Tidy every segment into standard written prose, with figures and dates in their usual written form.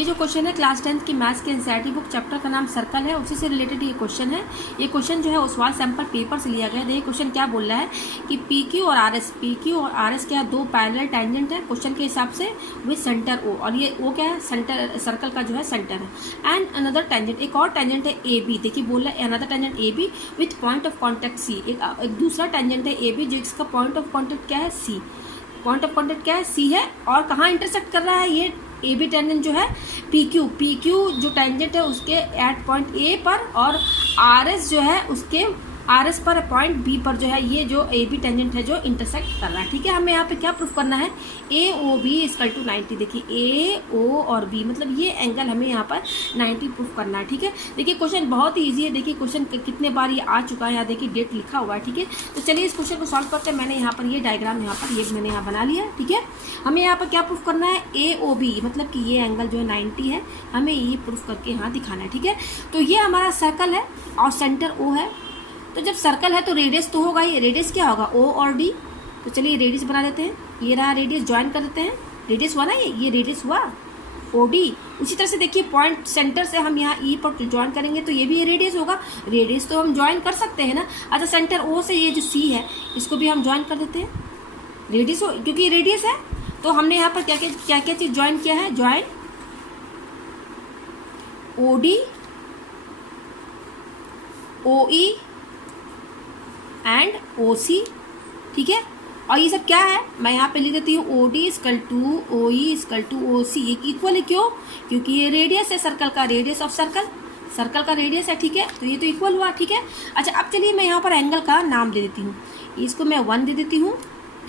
ये जो क्वेश्चन है क्लास 10th की मैथ्स की एनसीईआरटी बुक चैप्टर का नाम सर्कल है, उसी से रिलेटेड ये क्वेश्चन है। ये क्वेश्चन जो है ओसवाल सैंपल पेपर से लिया गया है। देखिए क्वेश्चन क्या बोल रहा है कि PQ और RS क्या दो पैरेलल टेंजेंट है क्वेश्चन के हिसाब से विद सेंटर O, और ये O क्या है सेंटर, सर्कल का जो है सेंटर है। एंड अनदर टेंजेंट, एक और टेंजेंट है AB। देखिए बोल रहा है another tangent AB with point of contact C। एक दूसरा टेंजेंट है AB जो इसका पॉइंट ऑफ कॉन्टेक्ट क्या है C। पॉइंट ऑफ कॉन्टेक्ट क्या है C है, और कहाँ इंटरसेक्ट कर रहा है ये AB टेंजेंट जो है PQ जो टेंजेंट है उसके एट पॉइंट A पर, और RS जो है उसके RS पर पॉइंट B पर जो है ये जो AB टेंजेंट है जो इंटरसेक्ट कर रहा है। ठीक है, हमें यहाँ पे क्या प्रूफ करना है AOB इक्वल टू 90। देखिए AO और B मतलब ये एंगल हमें यहाँ पर 90 प्रूफ करना है। ठीक है, देखिए क्वेश्चन बहुत ही ईजी है। देखिए क्वेश्चन कितने बार ये आ चुका है, यहाँ देखिए डेट लिखा हुआ है। ठीक है, तो चलिए इस क्वेश्चन को सॉल्व करते हैं। मैंने यहाँ पर ये डायग्राम यहाँ पर ये मैंने यहाँ बना लिया है। ठीक है, हमें यहाँ पर क्या प्रूफ करना है AOB मतलब कि ये एंगल जो है 90 है, हमें ये प्रूफ करके यहाँ दिखाना है। ठीक है, तो ये हमारा सर्कल है और सेंटर O है। तो जब सर्कल है तो रेडियस तो होगा ही, रेडियस क्या होगा O और D। तो चलिए रेडियस बना देते हैं, ये रहा रेडियस, ज्वाइन कर देते हैं। रेडियस हुआ ना, ये रेडियस हुआ OD। उसी तरह से देखिए पॉइंट सेंटर से हम यहाँ E पर ज्वाइन करेंगे तो ये भी रेडियस होगा, रेडियस तो हम ज्वाइन कर सकते हैं ना। अच्छा सेंटर O से ये जो C है इसको भी हम ज्वाइन कर देते हैं, रेडियस हो क्योंकि रेडियस है। तो हमने यहाँ पर क्या क्या चीज़ ज्वाइन किया है, join OD OE and OC। ठीक है, और ये सब क्या है मैं यहाँ पे लिख देती हूँ OD equal to OE equal to OC। ये इक्वल है क्यों, क्योंकि ये रेडियस है सर्कल का, रेडियस ऑफ सर्कल का रेडियस है। ठीक है, तो ये तो इक्वल हुआ। ठीक है, अच्छा अब चलिए मैं यहाँ पर एंगल का नाम दे देती हूँ। इसको मैं 1 दे देती हूँ।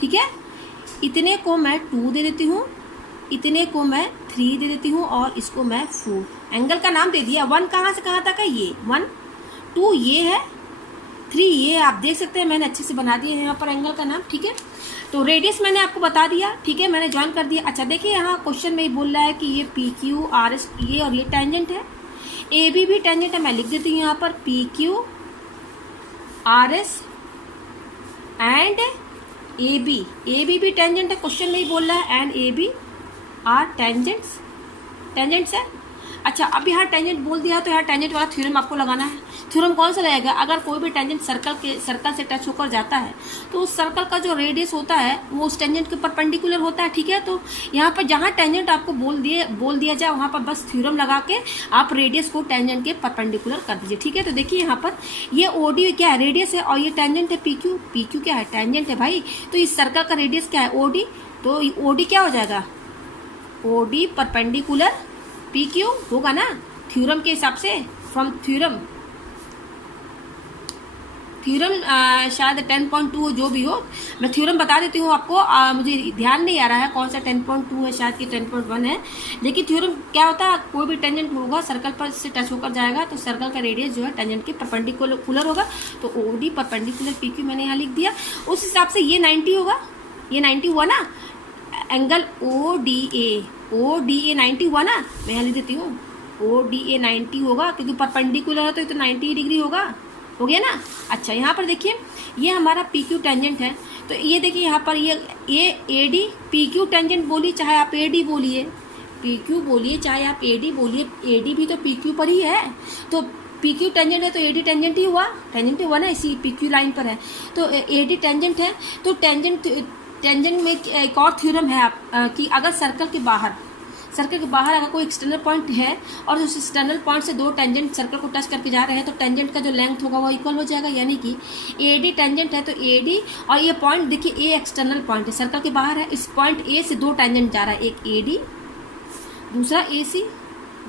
ठीक है, इतने को मैं 2 दे देती हूँ, इतने को मैं 3 दे देती हूँ, और इसको मैं 4। एंगल का नाम दे दिया। 1 कहाँ से कहाँ तक है, ये 1, 2 ये है, 3 ये आप देख सकते हैं मैंने अच्छे से बना दिया है यहाँ पर एंगल का नाम। ठीक है, तो रेडियस मैंने आपको बता दिया। ठीक है, मैंने ज्वाइन कर दिया। अच्छा देखिए यहाँ क्वेश्चन में बोल रहा है कि ये PQ RS ये और ये टेंजेंट है, AB भी टेंजेंट है। मैं लिख देती हूँ यहाँ पर PQ RS एंड AB भी टेंजेंट है, क्वेश्चन में ही बोल रहा है एंड AB आर टेंजेंट्स है। अच्छा अब यहाँ टेंजेंट बोल दिया तो यहाँ टेंजेंट वाला थ्योरम आपको लगाना है। थ्योरम कौन सा लगेगा, अगर कोई भी टेंजेंट सर्कल से टच होकर जाता है तो उस सर्कल का जो रेडियस होता है वो उस टेंजेंट के परपेंडिकुलर होता है। ठीक है, तो यहाँ पर जहाँ टेंजेंट आपको बोल दिया जाए वहाँ पर बस थ्योरम लगा के आप रेडियस को टेंजेंट के परपेंडिकुलर कर दीजिए। ठीक है, तो देखिए यहाँ पर ये OD क्या है, रेडियस है, और ये टेंजेंट है PQ क्या है, टेंजेंट है भाई। तो इस सर्कल का रेडियस क्या है OD, तो OD क्या हो जाएगा OD परपेंडिकुलर PQ होगा ना थ्योरम के हिसाब से। फ्रॉम थ्योरम शायद 10.2 जो भी हो, मैं थ्योरम बता देती हूँ आपको। मुझे ध्यान नहीं आ रहा है कौन सा 10.2 है, शायद कि 10.1 है। लेकिन थ्योरम क्या होता है, कोई भी टेंजेंट होगा सर्कल पर से टच होकर जाएगा तो सर्कल का रेडियस जो है टेंजेंट के परपेंडिकुलर होगा। तो OD परपेंडिकुलर PQ मैंने यहाँ लिख दिया। उस हिसाब से ये 90 होगा, ये 90 हुआ ना एंगल ODA 90 हुआ ना। मैं यहाँ लिख देती हूँ ODA 90 होगा क्योंकि परपेंडिकुलर है तो ये तो 90 डिग्री होगा, हो गया ना। अच्छा यहाँ पर देखिए ये हमारा PQ टेंजेंट है, तो ये देखिए यहाँ पर ये AD PQ टेंजेंट बोलिए चाहे आप AD बोलिए, PQ बोलिए चाहे आप AD बोलिए, AD भी तो PQ पर ही है। तो PQ टेंजेंट है तो AD टेंजेंट ही हुआ ना, इसी PQ लाइन पर है तो AD टेंजेंट है। तो टेंजेंट में एक और थ्योरम है कि अगर सर्कल के बाहर अगर कोई एक्सटर्नल पॉइंट है और उस एक्सटर्नल पॉइंट से दो टेंजेंट सर्कल को टच करके जा रहे हैं तो टेंजेंट का जो लेंथ होगा वो इक्वल हो जाएगा। यानी कि AD टेंजेंट है तो AD, और ये पॉइंट देखिए A एक्सटर्नल पॉइंट है, सर्कल के बाहर है। इस पॉइंट A से दो टेंजेंट जा रहा है, एक AD दूसरा AC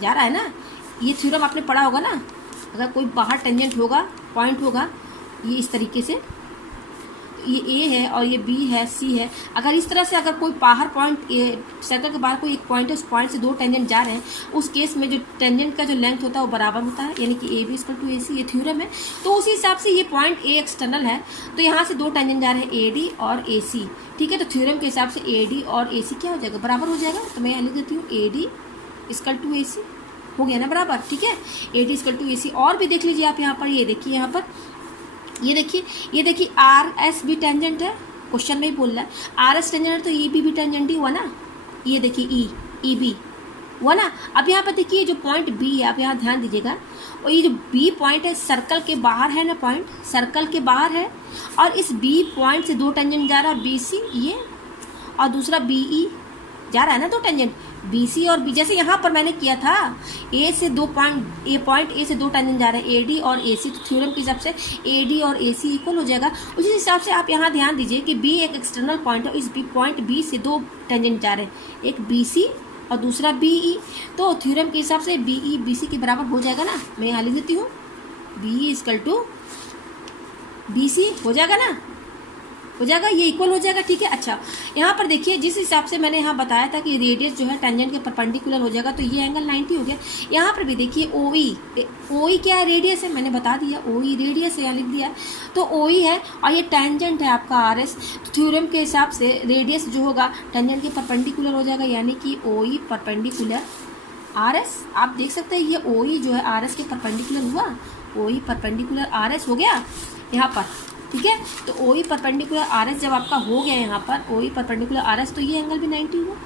जा रहा है ना। ये थ्योरम आपने पढ़ा होगा ना, अगर कोई बाहर टेंजेंट होगा पॉइंट होगा ये इस तरीके से, ये A है और ये B है C है। अगर इस तरह से अगर कोई बाहर पॉइंट सर्कल के बाहर कोई एक पॉइंट है, उस पॉइंट से दो टेंजेंट जा रहे हैं, उस केस में जो टेंजेंट का जो लेंथ होता है वो बराबर होता है, यानी कि AB इक्वल टू AC। ये थ्योरम है। तो उसी हिसाब से ये पॉइंट A एक्सटर्नल है तो यहाँ से दो टेंजेंट जा रहे हैं AD और AC। ठीक है, तो थ्योरम के हिसाब से AD और AC क्या हो जाएगा, बराबर हो जाएगा। तो मैं यहाँ लिख देती हूँ AD इक्वल टू AC, हो गया ना बराबर। ठीक है, AD इक्वल टू AC। और भी देख लीजिए आप यहाँ पर, ये देखिए यहाँ पर, ये देखिए RS भी टेंजेंट है, क्वेश्चन में ही बोल रहा है RS टेंजेंट है तो EB भी टेंजेंट ही हुआ ना। ये देखिए EB हुआ ना। अब यहाँ पे देखिए जो पॉइंट बी है, आप यहाँ ध्यान दीजिएगा, और ये जो बी पॉइंट है सर्कल के बाहर है ना, पॉइंट सर्कल के बाहर है, और इस बी पॉइंट से 2 टेंजेंट जा रहा है, बी सी ये, और दूसरा बी ई जा रहा है ना 2 टेंजेंट, बी सी और बी, जैसे यहाँ पर मैंने किया था ए से 2 पॉइंट ए से 2 टेंजेंट जा रहे हैं, ए डी और ए सी, तो थ्योरम के हिसाब से ए डी और ए सी इक्वल हो जाएगा। उसी हिसाब से आप यहाँ ध्यान दीजिए कि बी एक एक्सटर्नल पॉइंट है, इस बी पॉइंट बी से 2 टेंजेंट जा रहे हैं, एक बी सी और दूसरा बी ई, तो थ्योरम के हिसाब से बी ई बी सी के बराबर हो जाएगा ना। मैं यहाँ लिख देती हूँ B E equal to B C, हो जाएगा ना, हो जाएगा, ये इक्वल हो जाएगा, ठीक है। अच्छा यहाँ पर देखिए जिस हिसाब से मैंने यहाँ बताया था कि रेडियस जो है टेंजेंट के परपेंडिकुलर हो जाएगा, तो ये एंगल 90 हो गया। यहाँ पर भी देखिए ओ ई क्या है, रेडियस है, मैंने बता दिया ओ ई रेडियस है, यहाँ लिख दिया, तो ओ ई है और ये टेंजेंट है आपका आर एस। तो थ्योरम के हिसाब से रेडियस जो होगा टेंजेंट के परपेंडिकुलर हो जाएगा, यानी कि ओ ई परपेंडिकुलर आर एस। आप देख सकते हैं ये ओ ई जो है आर एस के परपेंडिकुलर हुआ, ओ ई परपेंडिकुलर आर एस हो गया यहाँ पर, ठीक है। तो ओ ई परपेंडिकुलर आर एस जब आपका हो गया यहाँ पर ओ ई परपेंडिकुलर आर एस, तो ये एंगल भी 90 हुआ,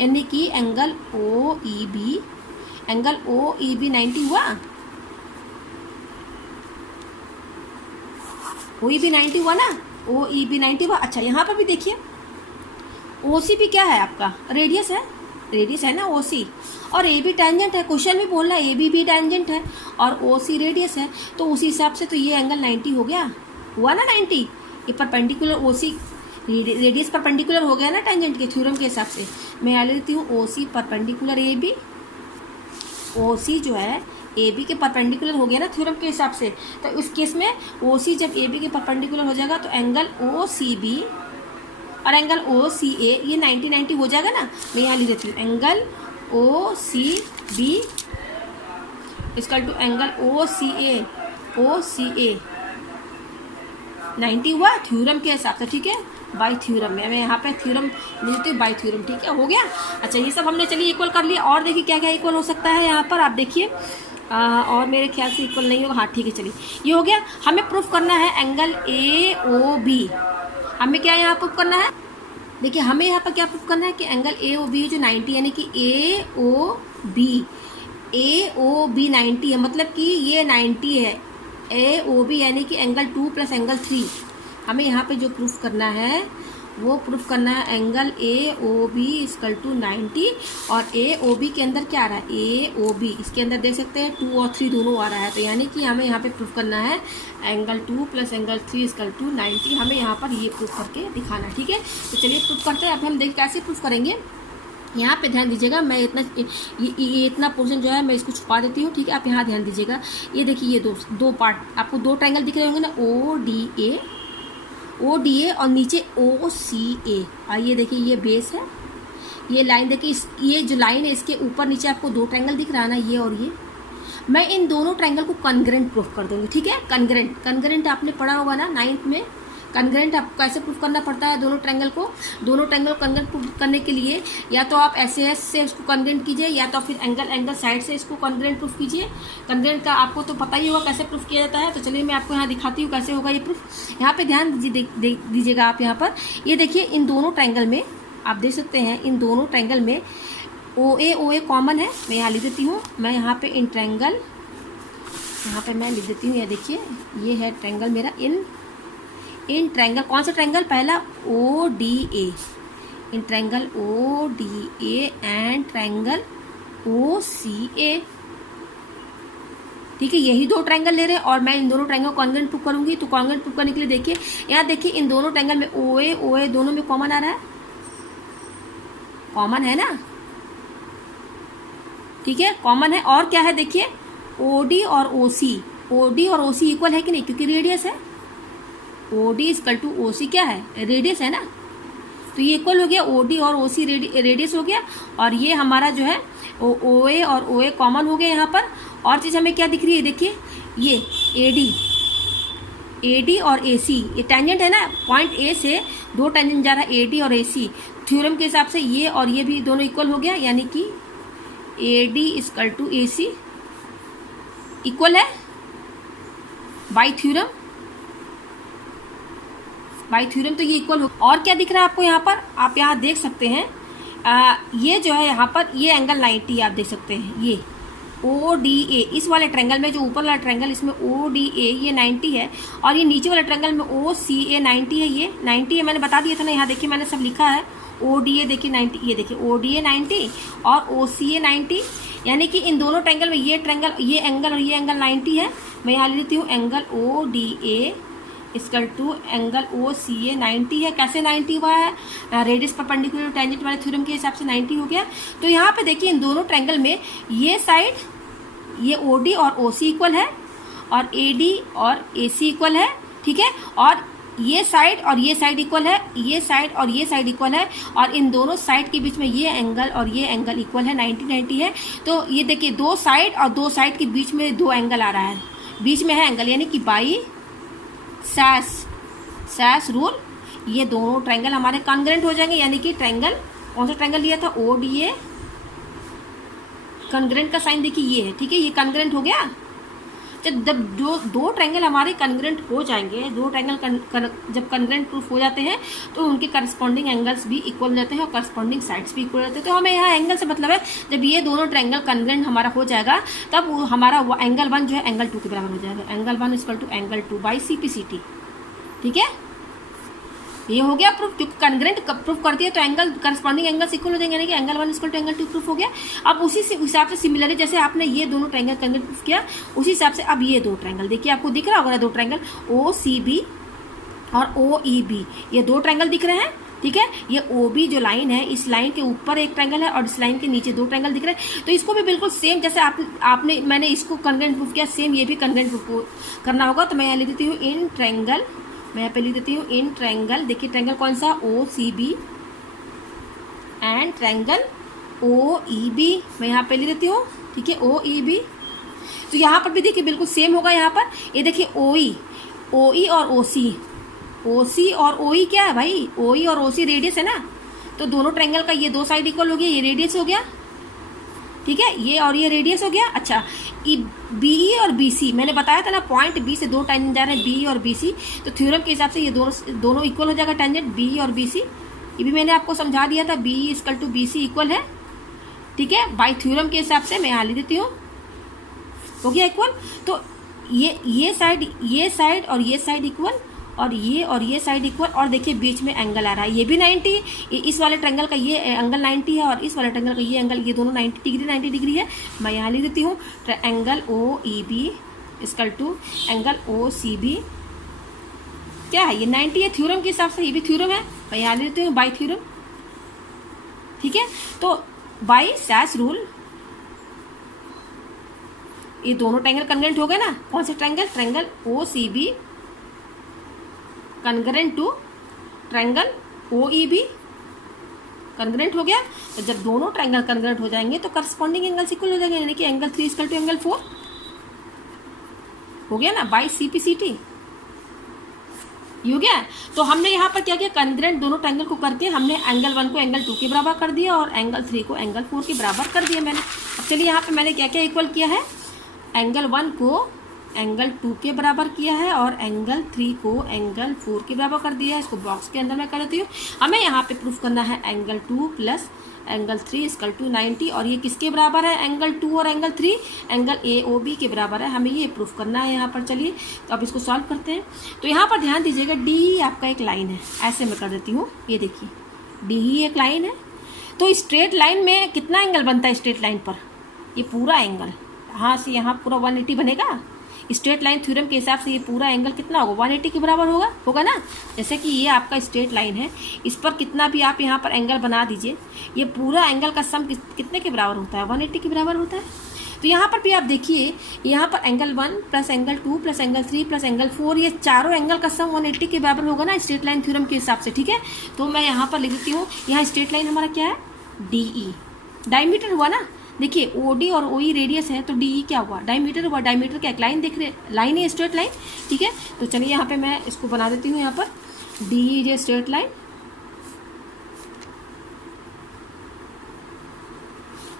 यानी कि एंगल ओ ई बी 90 हुआ, ओ ई बी 90 हुआ ना, ओ ई बी 90 हुआ। अच्छा यहाँ पर भी देखिए ओ सी भी क्या है आपका, रेडियस है ना ओ सी, और ए बी टेंजेंट है, क्वेश्चन भी बोल रहा है ए बी भी टेंजेंट है और ओ सी रेडियस है, तो उसी हिसाब से तो ये एंगल 90 हो गया, हुआ ना 90। ये परपेंडिकुलर ओ सी रेडियस परपेंडिकुलर हो गया ना टेंजेंट के, थ्योरम के हिसाब से। मैं यहाँ लेती हूँ ओ सी परपेंडिकुलर ए बी, ओ सी जो है ए बी के परपेंडिकुलर हो गया ना थ्योरम के हिसाब से, तो इस केस में ओ सी जब ए बी के परपेंडिकुलर हो जाएगा तो एंगल ओ सी बी और एंगल ओ सी ए ये 90 हो जाएगा ना। मैं यहाँ लिख देती हूँ angle O C B equal to angle O C A 90 हुआ थ्योरम के हिसाब से, ठीक है, बाई थ्योरम में। मैं यहाँ पे थ्योरम लिखती हूँ बाई थ्योरम, ठीक है, हो गया। अच्छा ये सब हमने चलिए इक्वल कर लिया, और देखिए क्या क्या इक्वल हो सकता है यहाँ पर, आप देखिए और मेरे ख्याल से इक्वल नहीं होगा, हाँ ठीक है, चलिए ये हो गया। हमें प्रूफ करना है एंगल ए ओ बी, हमें क्या यहाँ प्रूफ करना है, देखिए हमें यहाँ पर क्या प्रूफ करना है कि एंगल ए ओ बी जो 90 यानी कि ए ओ बी 90 है, मतलब कि ये 90 है, ए ओ बी यानी कि एंगल 2 प्लस एंगल 3। हमें यहाँ पे जो प्रूफ करना है वो प्रूफ करना है angle A O B equal to 90, और ए ओ बी के अंदर क्या आ रहा है, ए ओ बी इसके अंदर देख सकते हैं 2 और 3 दोनों आ रहा है, तो यानी कि हमें यहाँ पे प्रूफ करना है angle 2 plus angle 3 equal to 90। हमें यहाँ पर ये प्रूफ करके दिखाना है, ठीक है। तो चलिए प्रूफ करते हैं। अब हम देखिए कैसे प्रूफ करेंगे। यहाँ पे ध्यान दीजिएगा, मैं ये इतना पोर्शन जो है मैं इसको छुपा देती हूँ, ठीक है। आप यहाँ ध्यान दीजिएगा, ये देखिए ये दो पार्ट आपको 2 ट्रायंगल दिख रहे होंगे ना, ओ डी ए और नीचे ओ सी ए, और ये देखिए ये बेस है, ये लाइन देखिए, ये जो लाइन है इसके ऊपर नीचे आपको 2 ट्रायंगल दिख रहा है ना, ये और ये। मैं इन दोनों ट्रायंगल को कॉन्ग्रेंट प्रूफ कर दूंगी, ठीक है। कॉन्ग्रेंट आपने पढ़ा होगा ना 9th में, कॉन्ग्रेंट आपको कैसे प्रूफ करना पड़ता है दोनों ट्रायंगल को कॉन्ग्रेंट प्रूफ करने के लिए, या तो आप एस से इसको कॉन्ग्रेंट कीजिए, या तो फिर एंगल साइड से इसको कॉन्ग्रेंट प्रूफ कीजिए। कॉन्ग्रेंट का आपको तो पता ही होगा कैसे प्रूफ किया जाता है, तो चलिए मैं आपको यहाँ दिखाती हूँ कैसे होगा ये प्रूफ। यहाँ पे ध्यान दीजिएगा आप, यहाँ पर ये देखिए इन दोनों ट्रायंगल में आप देख सकते हैं, इन दोनों ट्रायंगल में ओ ए कॉमन है। मैं यहाँ लिख देती हूँ, मैं यहाँ पे इन ट्रायंगल यहाँ पे मैं लिख देती हूँ, ये देखिए ये है ट्रायंगल मेरा, इन ट्रायंगल, कौन सा ट्रायंगल, पहला O D A, in triangle O D A and triangle O C A, ठीक है। यही 2 ट्रायंगल ले रहे हैं और मैं इन दोनों ट्रायंगल को कॉन्ग्रेंट प्रूफ करूंगी। तो कॉन्ग्रेंट प्रूफ करने के लिए देखिए यहाँ देखिए इन दोनों ट्रायंगल में ओ ए दोनों में कॉमन आ रहा है, कॉमन है ना, ठीक है, कॉमन है। और क्या है देखिए ओ डी और ओ सी इक्वल है कि नहीं, क्योंकि रेडियस है, O D equal to O C क्या है, रेडियस है ना, तो ये इक्वल हो गया, ओ डी और ओ सी रेडियस हो गया, और ये हमारा जो है ओ ए और ओ ए कॉमन हो गया यहाँ पर। और चीज़ हमें क्या दिख रही है, देखिए ये ए डी और ए सी, ये टेंजेंट है ना, पॉइंट ए से 2 टेंजेंट जा रहा है ए डी और ए सी, थ्योरम के हिसाब से ये और ये भी दोनों इक्वल हो गया, यानी कि A D equal to A C equal है बाई थ्योरम, तो ये इक्वल हो। और क्या दिख रहा है आपको यहाँ पर, आप यहाँ देख सकते हैं ये जो है यहाँ पर ये एंगल 90 आप देख सकते हैं, ये ODA इस वाले ट्रायंगल में, जो ऊपर वाला ट्रायंगल इसमें ODA ये 90 है, और ये नीचे वाले ट्रायंगल में OCA 90 है, ये 90 है, मैंने बता दिया था ना, यहाँ देखिए मैंने सब लिखा है। ODA देखिए 90, ये देखिए ODA 90 और OCA 90, यानी कि इन दोनों ट्रायंगल में ये ट्रायंगल, ये एंगल और ये एंगल 90 है। मैं यहाँ ले लेती हूँ angle ODA equal to angle OCA 90 है। कैसे 90 हुआ है? रेडियस परपेंडिकुलर टेंजेंट वाले थ्योरम के हिसाब से 90 हो गया। तो यहाँ पे देखिए इन दोनों ट्रायंगल में ये साइड, ये OD और OC इक्वल है, और AD और AC इक्वल है, ठीक है, और ये साइड और ये साइड इक्वल है, ये साइड और ये साइड इक्वल है, और इन दोनों साइड के बीच में ये एंगल और ये एंगल इक्वल है, 90 है। तो ये देखिए दो साइड और दो साइड के बीच में दो एंगल आ रहा है, बीच में है एंगल, यानी कि बाई सैस रूल ये दोनों ट्रायंगल हमारे कॉन्ग्रेंट हो जाएंगे। यानी कि ट्रायंगल, कौन सा ट्रायंगल लिया था? ODA, कॉन्ग्रेंट का साइन देखिए ये है, ठीक है, ये कॉन्ग्रेंट हो गया। जब दो ट्रायंगल हमारे कॉन्ग्रेंट हो जाएंगे, दो ट्रायंगल जब कॉन्ग्रेंट प्रूफ हो जाते हैं तो उनके करस्पॉन्डिंग एंगल्स भी इक्वल हो जाते हैं और करस्पॉन्डिंग साइड्स भी इक्वल हो जाते हैं। तो हमें यहाँ एंगल से मतलब है, जब ये दोनों ट्रायंगल कॉन्ग्रेंट हमारा हो जाएगा तब हमारा एंगल 1 जो है एंगल 2 के बराबर हो जाएगा। Angle 1 equal to angle 2 by CP/CT, ठीक है, ये हो गया प्रूफ। क्योंकि कॉन्ग्रेंट प्रूफ कर दिया तो एंगल करस्पॉन्डिंग एंगल्स इक्वल हो जाएंगे, यानी कि angle 1 equal to angle 2 proof हो गया। अब उसी से हिसाब से सिमिलरली जैसे आपने ये दोनों ट्रायंगल कॉन्ग्रेंट प्रूफ किया, उसी हिसाब से अब ये दो ट्रायंगल देखिए, आपको दिख रहा होगा दो ट्रायंगल OCB और OEB, ये दो ट्रायंगल दिख रहे हैं, ठीक है। ये OB जो लाइन है, इस लाइन के ऊपर एक ट्रायंगल है और इस लाइन के नीचे दो ट्रायंगल दिख रहे हैं। तो इसको भी बिल्कुल सेम जैसे आपने मैंने इसको कॉन्ग्रेंट प्रूफ किया, सेम ये भी कॉन्ग्रेंट प्रूफ करना होगा। तो मैं यहाँ लिख देती हूँ इन ट्रायंगल, मैं यहाँ पे लिख देती हूँ इन ट्रायंगल, देखिए ट्रायंगल कौन सा? OCB एंड ट्रायंगल OEB, मैं यहाँ पे लिख देती हूँ, ठीक है, OEB। तो यहाँ पर भी देखिए बिल्कुल सेम होगा। यहाँ पर ये देखिए OE और OC और OE क्या है भाई? OE और OC रेडियस है ना, तो दोनों ट्रायंगल का ये दो साइड इक्वल हो गया, ये रेडियस हो गया, ठीक है, ये और ये रेडियस हो गया। अच्छा, BE और BC मैंने बताया था ना, पॉइंट B से दो टेंजेंट जा रहे हैं, BE और BC, तो थ्योरम के हिसाब से ये दोनों इक्वल हो जाएगा टेंजेंट BE और BC। ये भी मैंने आपको समझा दिया था, BE equal to BC equal है, ठीक है, बाई थ्योरम के हिसाब से मैं यहाँ लिख देती हूँ, हो गया इक्वल। तो ये साइड और ये साइड इक्वल, और ये साइड इक्वल, और देखिए बीच में एंगल आ रहा है, ये भी 90, इस वाले ट्रायंगल का ये एंगल 90 है और इस वाले ट्रायंगल का ये एंगल, ये दोनों 90 डिग्री है। मैं यहाँ लिख देती हूँ angle OEB equal to angle OCB, क्या है? ये 90 है थ्योरम के हिसाब से, ये भी थ्योरम है, मैं यहाँ लिख देती हूँ बाई थ्योरम, ठीक है। तो बाई सैस रूल ये दोनों ट्रायंगल कॉन्ग्रेंट हो गए ना। कौन से triangle? Triangle OCB congruent to triangle OEB congruent हो गया। तो जब दोनों ट्रायंगल कॉन्ग्रेंट हो जाएंगे तो करस्पॉन्डिंग एंगल्स इक्वल हो जाएंगे, यानी कि एंगल 3 इक्वल टू एंगल 4 हो गया ना, बाई CP/CT ये हो गया। तो हमने यहाँ पर क्या किया? कॉन्ग्रेंट दोनों ट्रायंगल को करके हमने एंगल 1 को एंगल 2 के बराबर कर दिया और एंगल 3 को एंगल 4 के बराबर कर दिया मैंने। अब चलिए यहाँ पे मैंने क्या क्या इक्वल किया है, एंगल 1 को एंगल 2 के बराबर किया है और एंगल 3 को एंगल 4 के बराबर कर दिया है। इसको बॉक्स के अंदर मैं कर देती हूँ। हमें यहाँ पे प्रूफ करना है angle 2 plus angle 3 equal to 90, और ये किसके बराबर है? एंगल 2 और एंगल 3 एंगल AOB के बराबर है, हमें ये प्रूफ करना है यहाँ पर। चलिए तो अब इसको सॉल्व करते हैं। तो यहाँ पर ध्यान दीजिएगा, DE आपका एक लाइन है, ऐसे मैं कर देती हूँ, ये देखिए DE एक लाइन है। तो स्ट्रेट लाइन में कितना एंगल बनता है? स्ट्रेट लाइन पर ये पूरा एंगल यहाँ से यहाँ पूरा 180 बनेगा। स्ट्रेट लाइन थ्योरम के हिसाब से ये पूरा एंगल कितना होगा? 180 के बराबर होगा ना। जैसे कि ये आपका स्ट्रेट लाइन है, इस पर कितना भी आप यहाँ पर एंगल बना दीजिए, ये पूरा एंगल का सम कितने के बराबर होता है? 180 के बराबर होता है। तो यहाँ पर भी आप देखिए, यहाँ पर angle 1 plus angle 2 plus angle 3 plus angle 4, ये चारों एंगल का सम 180 के बराबर होगा ना स्ट्रेट लाइन थ्योरम के हिसाब से, ठीक है। तो मैं यहाँ पर लिख देती हूँ, यहाँ स्ट्रेट लाइन हमारा क्या है? DE डायमीटर हुआ ना। देखिए OD और OE रेडियस है, तो DE क्या हुआ? डायमीटर हुआ। डायमीटर क्या? लाइन देख रहे, लाइन है, स्ट्रेट लाइन, ठीक है। तो चलिए यहाँ पे मैं इसको बना देती हूँ, यहाँ पर DE is a straight line,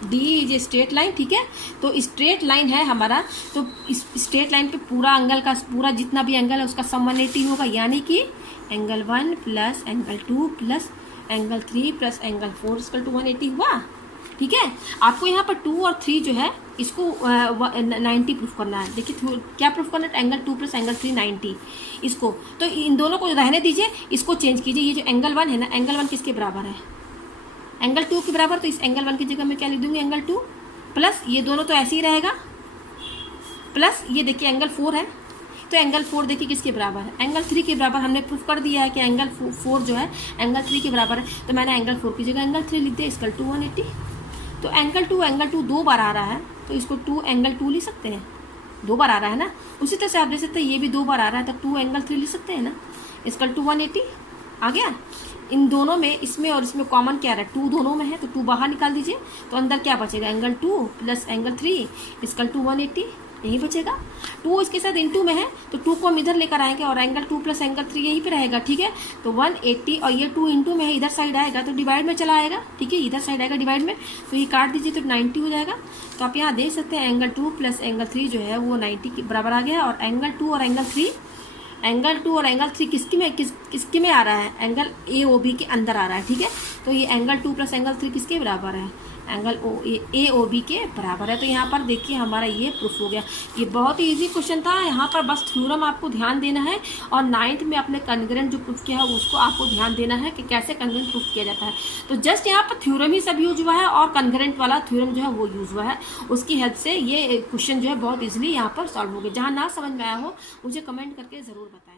DE is a straight line, ठीक है। तो स्ट्रेट लाइन है हमारा, तो इस स्ट्रेट लाइन पे पूरा एंगल का पूरा जितना भी एंगल है उसका सम 180 होगा, यानी कि angle 1 plus angle 2 plus angle 3 plus angle 4 equal to 180 हुआ। ठीक है, आपको यहाँ पर 2 और 3 जो है इसको 90 प्रूफ करना है। देखिए क्या प्रूफ करना है, एंगल 2 प्लस एंगल 3 90 इसको, तो इन दोनों को रहने दीजिए, इसको चेंज कीजिए। ये जो एंगल 1 है ना, एंगल 1 किसके बराबर है, एंगल 2 के बराबर, तो इस एंगल 1 की जगह मैं क्या लिख दूंगी, एंगल 2 प्लस ये दोनों तो ऐसे ही रहेगा, प्लस ये देखिए एंगल 4 है, तो एंगल 4 देखिए किसके बराबर है, एंगल 3 के बराबर। हमने प्रूफ कर दिया है कि एंगल 4 जो है एंगल 3 के बराबर है, तो मैंने एंगल 4 की जगह एंगल 3 लिख दिया, इक्वल टू 180। तो एंगल 2 2 बार आ रहा है, तो इसको 2 एंगल 2 लिख सकते हैं, 2 बार आ रहा है ना। उसी तरह से आप देख सकते हैं ये भी 2 बार आ रहा है, तो 2 एंगल 3 लिख सकते हैं ना, इक्वल टू 180 आ गया। इन दोनों में, इसमें और इसमें कॉमन क्या रहा है, 2 दोनों में है, तो 2 बाहर निकाल दीजिए, तो अंदर क्या बचेगा, angle 2 plus angle 3 equal to 180, यही बचेगा। 2 इसके साथ इनटू में है, तो 2 को हम इधर लेकर आएंगे और एंगल 2 प्लस एंगल 3 यहीं पे रहेगा। ठीक है, तो 180 और ये 2 इंटू में है, इधर साइड आएगा तो डिवाइड में चला आएगा। ठीक है, इधर साइड आएगा डिवाइड में, तो ये काट दीजिए तो 90 हो जाएगा। तो आप यहाँ देख सकते हैं एंगल 2 प्लस एंगल 3 जो है वो 90 के बराबर आ गया। और एंगल 2 और एंगल 3 किसके में आ रहा है, एंगल AOB के अंदर आ रहा है। ठीक है, तो ये एंगल 2 प्लस एंगल 3 किसके बराबर है, एंगल AOB के बराबर है। तो यहाँ पर देखिए हमारा ये प्रूफ हो गया। ये बहुत ही इजी क्वेश्चन था, यहाँ पर बस थ्योरम आपको ध्यान देना है और 9th में अपने कन्ग्रेंट जो प्रूफ किया है उसको आपको ध्यान देना है कि कैसे कन्ग्रेंट प्रूफ किया जाता है। तो जस्ट यहाँ पर थ्योरम ही सब यूज हुआ है और कन्ग्रेंट वाला थ्योरम जो है वो यूज हुआ है, उसकी हेल्प से ये क्वेश्चन जो है बहुत ईजिली यहाँ पर सॉल्व हो गया। जहाँ ना समझ में आया हो मुझे कमेंट करके ज़रूर बताएं।